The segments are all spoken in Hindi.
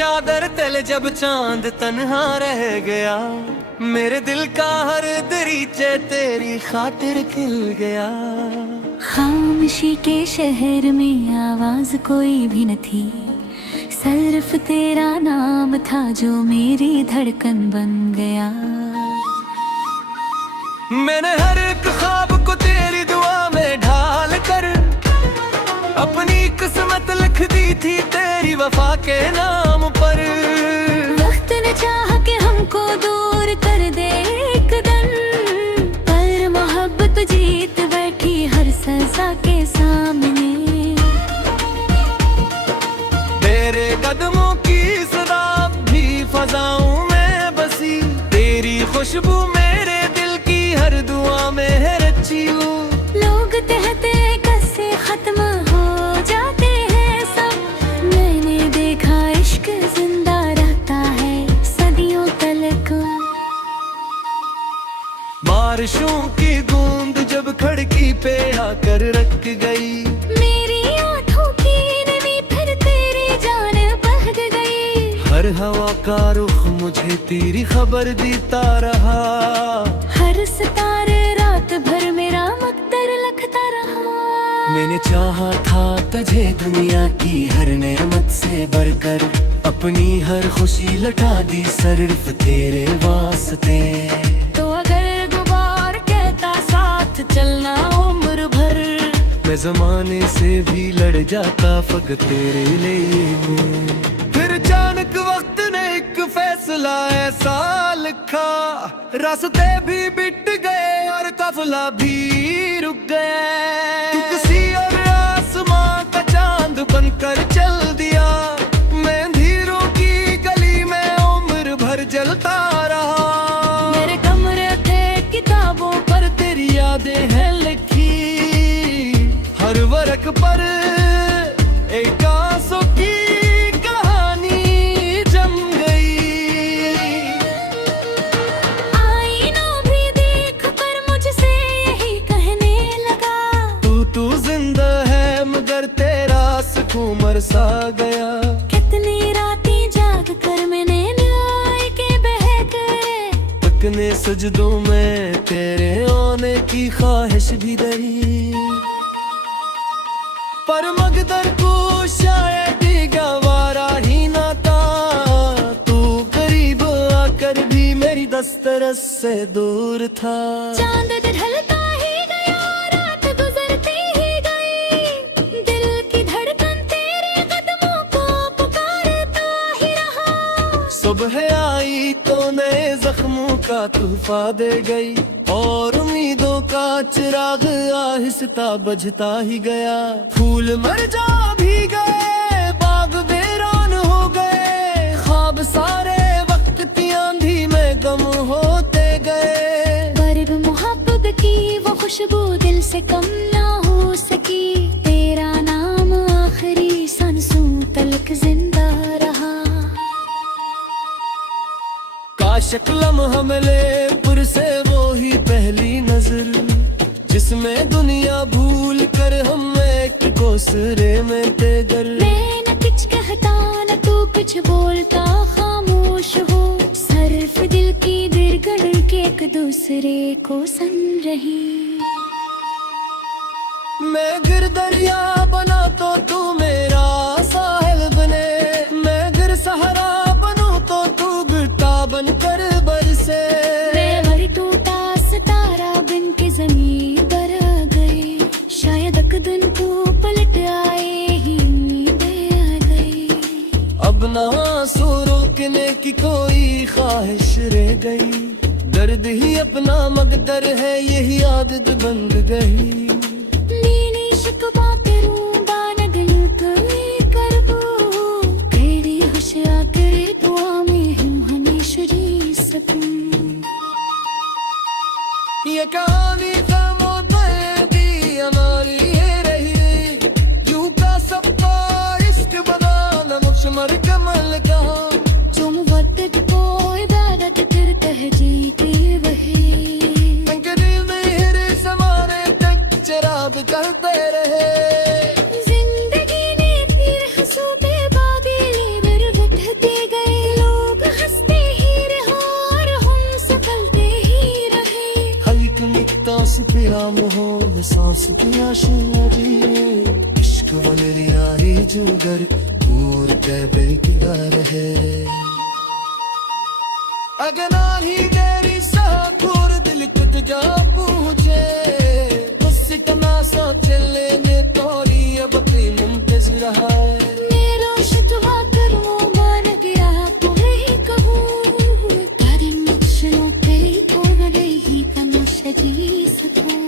चादर तले जब चांद तन्हा रह गया, मेरे दिल का हर दरीचे तेरी खातिर खिल गया। खामोशी के शहर में आवाज कोई भी न थी, सिर्फ तेरा नाम था जो मेरी धड़कन बन गया। मैंने हर एक ख्वाब को तेरी दुआ में ढाल कर अपनी किस्मत लिख दी थी तेरी वफा के नाम पर। वक्त ने चाहा कि हमको दूर कर दे एक दिन, पर मोहब्बत जीत बैठी हर सजा के सामने। तेरे कदमों की सदा भी फजाओं में बसी, तेरी खुशबू मेरे दिल की हर दुआ में है रची हूँ। लोग कहते कैसे खत्म हो जाते हैं सब, मैंने देखा इश्क जिंदा रहता है सदियों तलक। बारिशों की बूंद जब खिड़की पे आकर रख गई, मेरी आंखों की नमी फिर तेरी जान बह गई। हर हवा का रुख मुझे तेरी खबर देता रहा, हर सितारे रात भर मेरा मकदर लिखता रहा। मैंने चाहा था तुझे दुनिया की हर नेमत से बढ़कर, अपनी हर खुशी लुटा दी सिर्फ तेरे वास्ते। तो अगर गुबार कहता साथ चलना उम्र भर, मैं जमाने से भी लड़ जाता फकत तेरे लिए। फिर अचानक वक्त ने एक फैसला ऐसा लिखा, रास्ते भी बिट गए और काफिला भी रुक गए। तू किसी और आसमां का चांद बनकर चल दिया, मैं अंधेरों की गली में उम्र भर जलता रहा। मेरे कमरे थे किताबों पर तेरी यादें हैं लिखी, हर वर्क पर एक आंसू की कहानी जम गई। आईना भी देख कर मुझसे यही कहने लगा, तू जिंदा है मगर तेरा सुकून मर सा गया। कितनी रातें जाग कर मैंने न्याय के बह गए, अपने सजदों में तेरे आने की ख्वाहिश भी रही, पर मकदर को शायद गवारा ही ना था। तू करीब आकर भी मेरी दस्तरस से दूर था। चांद ढलता ही गया रात गुजरती ही गई, दिल की धड़कन तेरे कदमों को पुकारता ही रहा। सुबह आई तो नए जख्मों का तोहफा दे गई, और उम्मीदों का चिराग आहिस्ता बुझता ही गया। फूल मर जा भी गए, बाग वीरान हो गए, ख्वाब सारे वक्त की आंधी में गम होते गए। पर मोहब्बत की वो खुशबू दिल से कम ना हो सकी, तेरा नाम आखिरी सांसों तलक जिंदा रहा। काश लम्हा मिले पुर से वो ही पहली नजर, जिसमें दुनिया भूल कर हम एक कोसरे में थे गर। मैं न कुछ कहता न तू कुछ बोलता, खामोश हो सिर्फ दिल की धड़कन के एक दूसरे को सुन रही। मैं गिर दरिया बना तो तू मेरा साहिल बने, मैं गिर सहारा बनूं तो तू गिरता बनकर बरसे। मैं मर टूटा सितारा बिन के जमीन पर आ गई, शायद एक दिन तू पलट आए ही नींदें आ गई। अब ना आंसू रोकने की कोई ख्वाहिश रह गई, दर्द ही अपना मकदर है यही आदत बन गई। नीनी शिकवा करूंगा न दिल कभी करबो, तेरी होशियार करे दुआ में हूँ हमेशा जी सकूं। ये कहानी खामोश दी हमारी ये रही, यूं का सबका इश्क बना न मुश्मर कमल कहा। तुम वक्त को इबादत फिर कह जीते वही, अंगने में हिर समाने तक चराग करते रहे। जिंदगी ने फिर हंसू पे बादल दर बैठते होल सांस की आशियारी इश्क वलरियाई जुगर दूर कैबे किया रहे अगनार ही गहरी सा घोर दिल कुछ जा पूछे उससे तमाशा चले ने तोरी अब भी मुमतज रहा है मेरा शिकवा कर वो मान गया तुम्हें ही कहूँ तारे मुझलों पे को रही तमाशा जी सकूं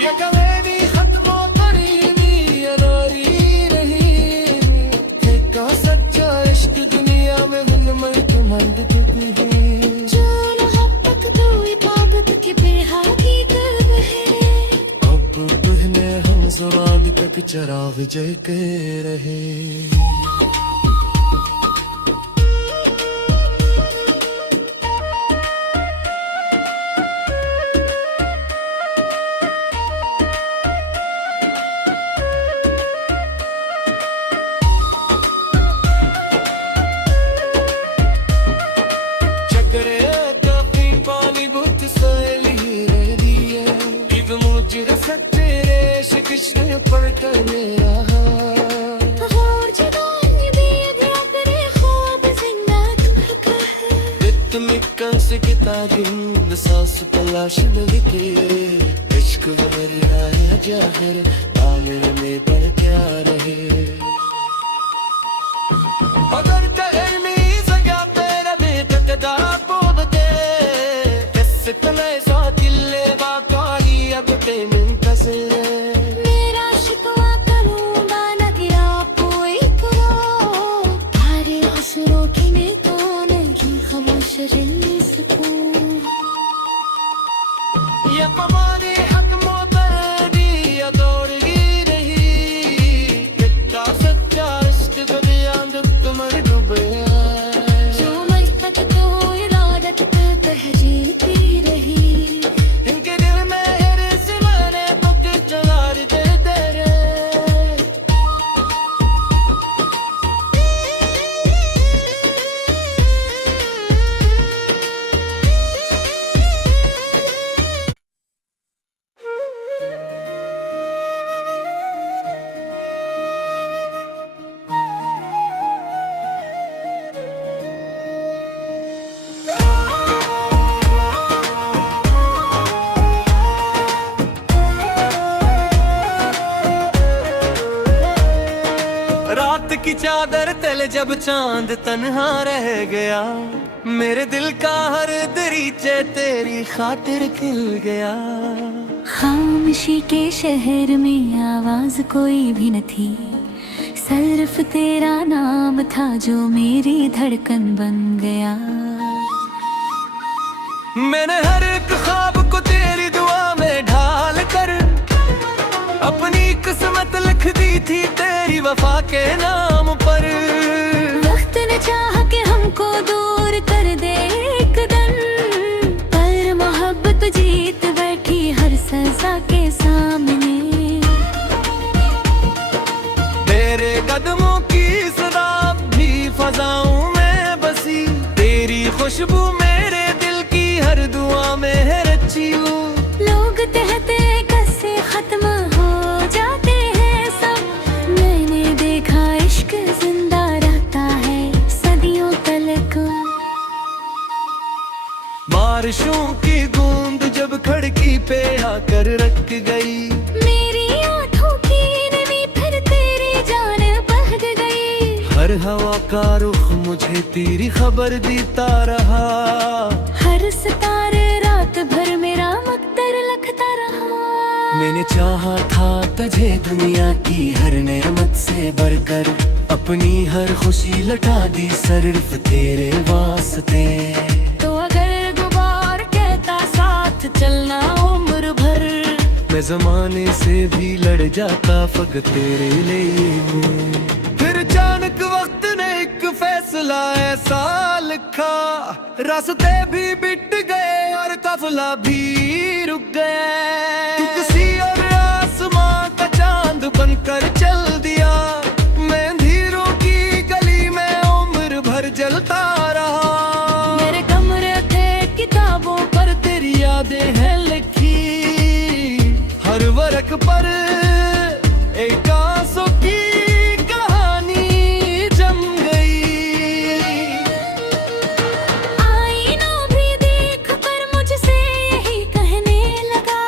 ये कवेरी खत्म करीनी अनारी रही का सच्चा इश्क दुनिया में हुनमल मंद चुकी है जो मोहब्बत तो इबादत के बेहकीकत है अब तुहने हम ज़ुबान तक चराग जय के रहे कृष्ण पर करने रहा और जवानी भी अगर करे ख्वाब जिंदा तुमका है इतनी कंस की तारीन सांस तलाश मिलती इश्क मेरी आया जाहिर आमिर में बढ़ क्या रहे अगर कहनी सजा तेरा बेटा दा बोलते किस तले सा दिले बाकारी अब ते मुंतसिर ये पमारी हक मोतरी अदौड़गी रही कितना सच्चा इश्क दुनिया तुम्हारी डूबे जो मैं तक तो इरादत तहजीलती रही इनके दिल में हिर्स मैंने तो कुछ जगार दे तेरे रात की चादर तले जब चांद तन्हा रह गया मेरे दिल का हर दरीचे तेरी खातिर खिल गया खामोशी के शहर में आवाज कोई भी न थी सिर्फ तेरा नाम था जो मेरी धड़कन बन गया मैंने हर एक ख्वाब को तेरी दुआ में ढाल कर अपनी किस्मत लिख दी थी तेरी वफा के नाम पर वक्त ने चाहा कि हमको दूर कर दे एक दिन पर मोहब्बत जीत बैठी हर सजा के सामने तेरे कदमों की सदा भी फजाओं में बसी तेरी खुशबू मेरे दिल की हर दुआ में है रची हूँ लोग कहते कैसे खत्म हो जाते हैं सब मैंने देखा इश्क जिंदा रहता है सदियों तलक बारिशों की बूंद जब खिड़की पे आकर रख गई मेरी आंखों की नमी फिर तेरी जान बह गई हर हवा का रुख मुझे तेरी खबर देता रहा हर सितारे रात भर मेरा मकदर लखता रहा मैंने चाहा था तुझे दुनिया की हर नेमत से बढ़कर अपनी हर खुशी लटा दी सिर्फ तेरे वास्ते तो अगर गुबार कहता साथ चलना उम्र भर मैं जमाने से भी लड़ जाता फकत तेरे लिए फिर अचानक वक्त ने एक फैसला ऐसा लिखा रास्ते भी बिट गए और काफिला भी रुक गए तू किसी और आसमां का चांद बनकर चल दिया मैं अंधेरों की गली में उम्र भर जलता रहा मेरे कमरे थे किताबों पर तेरी यादें हैं लिखी सड़क पर एक आंसू की कहानी जम गई। आईना भी देख कर मुझसे यही कहने लगा,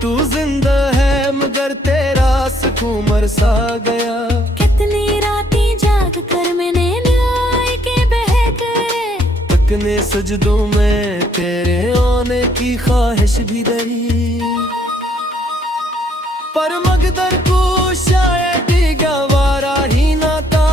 तू जिंदा है मगर तेरा सुकून मर सा गया। कितनी रातें जाग कर मैंने न्याय के बह गए, अपने सजदों में तेरे आने की ख्वाहिश भी रही। पर मकदर को शायद गवारा ही ना था,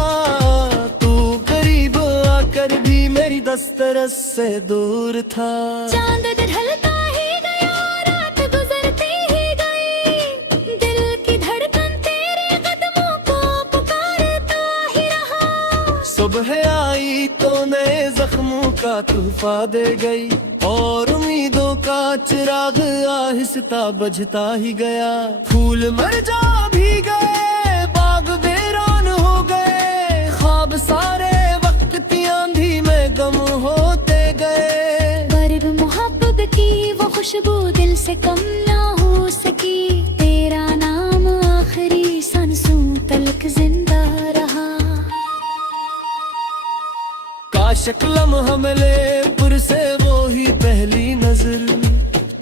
तू करीब आकर भी मेरी दस्तरस से दूर था। चांद ढलता ही गया, रात गुजरती ही गई, दिल की धड़कन तेरे कदमों को पुकारता ही रहा। सुबह आई तो नए जख्मों का तोहफा दे गई, और उम्मीदों का चिराग आहिस्ता बुझता ही गया। फूल मरझा भी गए, बाग वीरान हो गए, ख्वाब सारे वक्त की आंधी में गम होते गए। गरीब मोहब्बत की वो खुशबू दिल से कम ना हो सकी, तेरा नाम आखिरी सांसों तलक जिंदा रहा। काशक लम्हा मिले पुर से वो ही पहली नजर,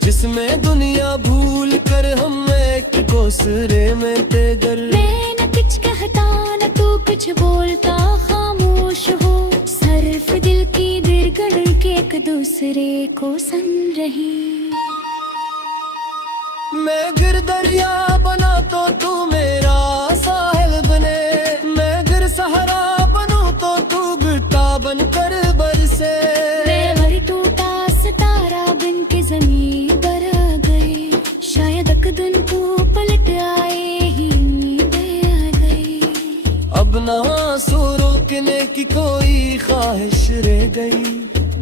जिसमें दुनिया भूल कर हम एक कोसरे में थे गर। मैं न कुछ कहता न तू कुछ बोलता, खामोश हो सिर्फ दिल की धड़कन के एक दूसरे को सुन रही। मैं गिर दरिया बना तो तू मेरा साहिल बने, मैं गिर सहारा बनूं तो तू गिरता बनकर बरसे। मैं मर टूटा सितारा बन के जमीन पर आ गई, शायद एक दिन तू पलट आए ही नींदें आ गई। अब ना आंसू रोकने की कोई ख्वाहिश रह गई,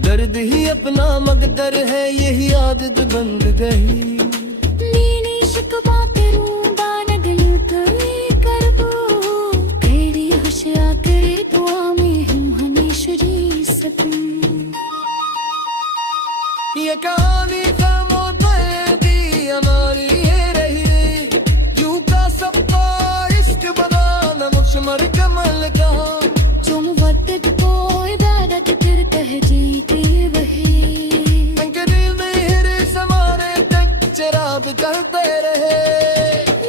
दर्द ही अपना मकदर है यही आदत बन गई। नीली शिकवा करूं बान गलू तो ये कर दो, तेरी होशियार करे दुआ में हूँ हमेशा जी सकूं। ये कहानी खामोश दी हमारी ये रही, यूं का सबका इश्क बना मुझमर कमल कहा। जो मुवद्दत को इबादत फिर कह जीते वही, शराब करते रहे।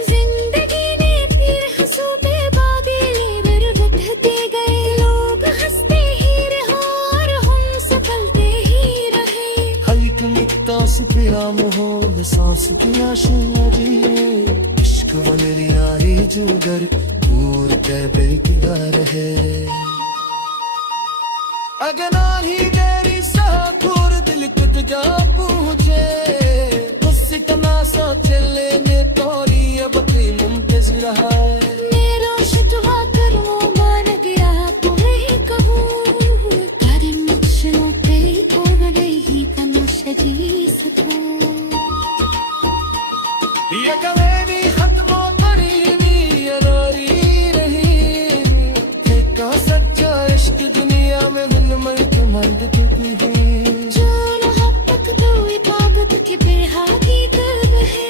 जिंदगी ने फिर हंसू पे बादले मेरे बढ़ते गए, लोग हंसते ही रहे और हम सफलते ही रहे। हल्क मिकता सुपिया मोह सांस की आशुरी, इश्क वनरिया ही जुगर पूर कैबल की रहे। अगनार ही तेरी साखुर दिल कुत जा पूछे, तमाशा चले ने तोरी अब की मुंतजिर है। मेरा शिकवा करूं मान गया तुम्हें कहूं, तारे मुझलों पे हो गई तमाशा जी सकूं। ये कहानी खत्म करीनी अनारी रही, एक सच्चा इश्क दुनिया में गुलमर के मंद है। जो मोहब्बत तो इबादत के बेहादी कर है,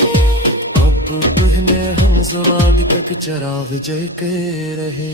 अब बहने हम ज़वानी तक चरा विजय के रहे।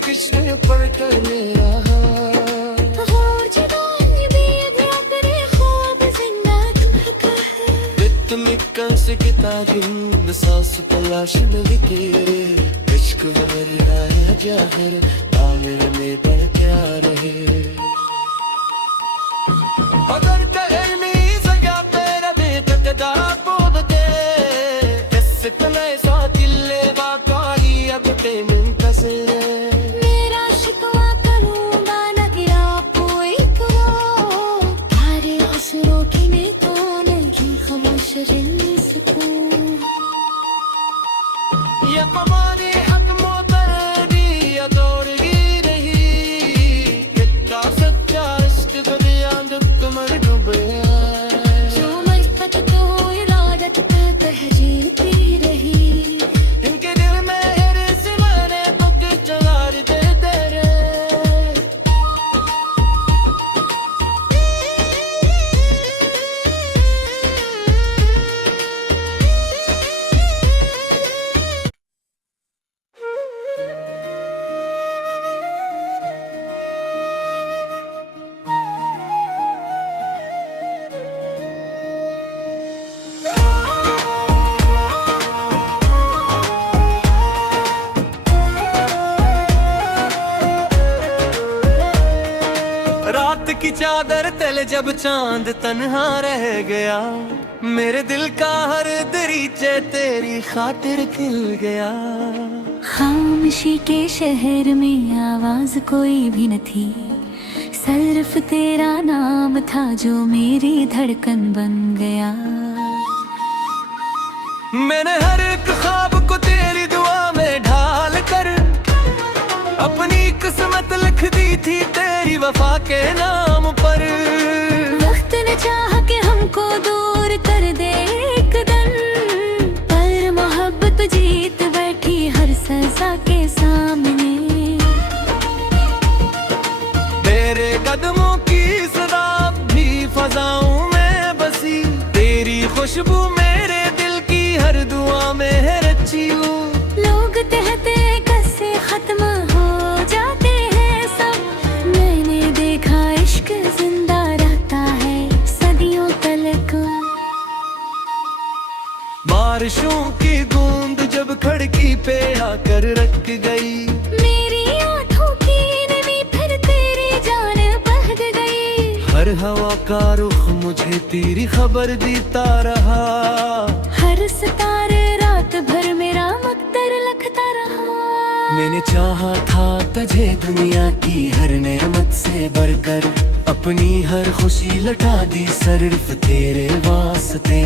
कृष्ण पर करने रहा और जुदाई भी अगला करे ख्वाब जिंदा तुमका है। बितमिकन से किताजिन सांस तलाश में लिखे, इश्क वहर आया जाहिर आमिर में बढ़ क्या रहे। अगर तहमी सगा तेरा दे तकदा बोद दे, इस तने सा दिले बाकारी अब ते मुंतज़िर। ये कमानी हक मोतरी चादर तले जब चांद तन्हा रह गया, मेरे दिल का हर दरीचे तेरी खातिर खिल गया। खामोशी के शहर में आवाज कोई भी न थी, सिर्फ तेरा नाम था जो मेरी धड़कन बन गया। मैंने हर एक ख्वाब को तेरी दुआ में ढाल कर अपनी किस्मत लिख दी थी तेरी वफा के नाम पर। वक्त ने चाहा कि हमको दूर कर दे एक दिन, पर मोहब्बत जीत बैठी हर सजा के सामने। तेरे कदमों की सदा भी फजाओं में बसी, तेरी खुशबू मेरे दिल की हर दुआ में है रची हूँ। लोग कहते कैसे खत्म हो जाते हैं सब, मैंने देखा इश्क जिंदा रहता है सदियों तलक। बारिशों की बूंद जब खिड़की पे आकर रख गई, मेरी आंखों की नमी फिर तेरी जान बह गई। हर हवा का रुख मुझे तेरी खबर देता रहा, हर सितारे रात भर मेरा मकदर लिखता रहा। मैंने चाहा था तुझे दुनिया की हर नेमत से बढ़कर, अपनी हर खुशी लुटा दी सिर्फ तेरे वास्ते।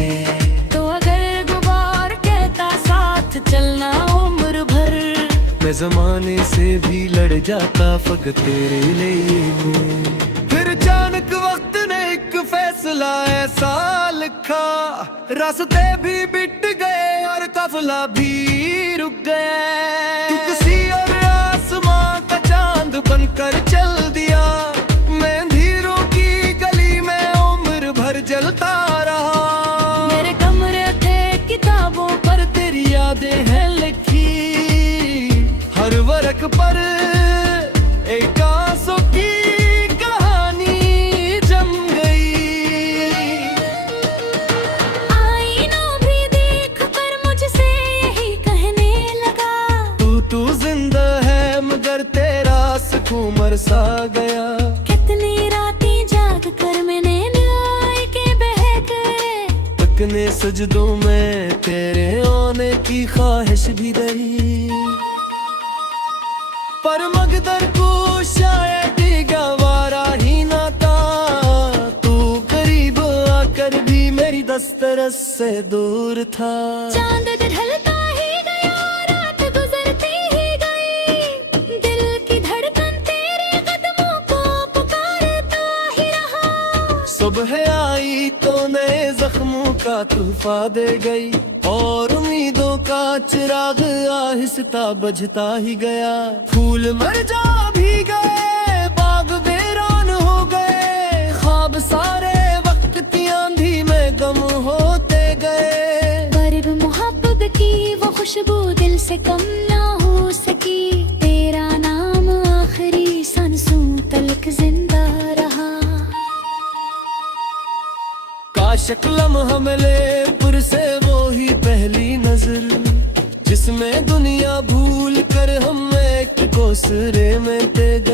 तो अगर गुबार कहता साथ चलना उम्र भर, मैं जमाने से भी लड़ जाता फकत तेरे लिए। फिर अचानक वक्त ने एक फैसला ऐसा लिखा, रास्ते भी मिट गए और काफिला भी रुक गया। तू किसी और आसमां का चांद बनकर चल दिया, मैं अंधेरों की गली में उम्र भर जलता रहा। मेरे कमरे थे किताबों पर तेरी यादें हैं लिखी, हर वर्क पर एक आंसू की कहानी जम गई। आईनों भी देख कर मुझसे यही कहने लगा, तू जिंदा है मगर तेरा सुकून मर सा गया। कितनी रातें जाग कर मैंने न्याय के बह गए, तकने सजदों में तेरे आने की ख्वाहिश भी रही, पर मकदर को शायद गवारा ही ना था। तू करीब आकर भी मेरी दस्तरस से दूर था। चांद ढलता ही गया, रात गुजरती ही गई, दिल की धड़कन तेरे कदमों को पुकारता ही रहा। सुबह आई तो नए जख्मों का तोहफा दे गई, और उम्मीदों का चिराग आहिस्ता बजता ही गया। फूल मरझा भी गए, बाग वीरान हो गए, ख्वाब सारे वक्त की आंधी में गम होते गए। पर मोहब्बत की वो खुशबू दिल से कम ना हो सकी, तेरा नाम आखिरी सांसों तलक जिंदा रहा। काशक लम्हा मिले पुर से वो ही पहली नजर, जिसमें दुनिया भूल कर हम एक दूसरे में थे गए।